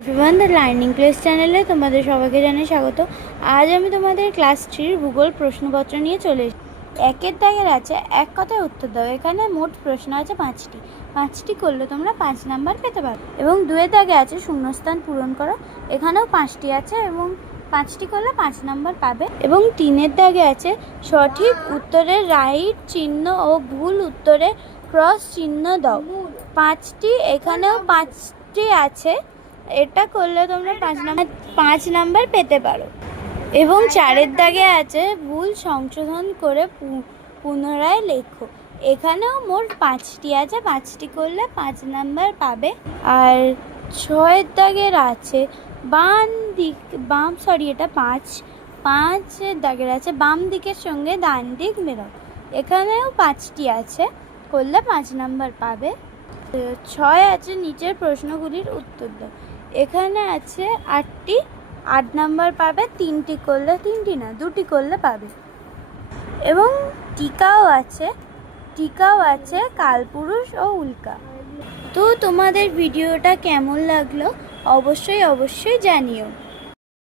Everyone the learning place চ্যানেলে তোমাদের সবাইকে জানাই স্বাগত। আজ আমি তোমাদের ক্লাস 3 ভূগোল প্রশ্নপত্র নিয়ে চলে এসেছি। একের দাগের আছে এক কথায় উত্তর দাও। এখানে মোট প্রশ্ন আছে 5টি করলে তোমরা 5 নাম্বার পেতে পারো। এবং 2-এর দাগে আছে শূন্যস্থান পূরণ করো। এখানেও 5টি আছে এবং 5টি করলে 5 নাম্বার পাবে। এবং 3-এর দাগে আছে সঠিক উত্তরের রাইট চিহ্ন ও ভুল উত্তরে ক্রস চিহ্ন দাও। 5টি, এখানেও 5টি আছে, এটা করলে তোমরা 5 নাম্বার পেতে পারো। এবং 4-এর দাগে আছে ভুল সংশোধন করে পুনরায় লেখো। এখানেও মোট 5টি আছে, 5টি করলে 5 নাম্বার পাবে। আর 6-এর দাগের আছে এটা 5-এর দাগের আছে বাম দিকের সঙ্গে ডান দিক মেলাও। এখানেও 5টি আছে, করলে 5 নাম্বার পাবে। 6 আছে নিচের প্রশ্নগুলির উত্তর দাও। এখানে আছে 8টি, 8 নাম্বার পাবে। 3টি করলে, 3টি না 2টি করলে পাবে। এবং টিকাও আছে কালপুরুষ ও উল্কা। তো তোমাদের ভিডিওটা কেমন লাগলো অবশ্যই জানিও।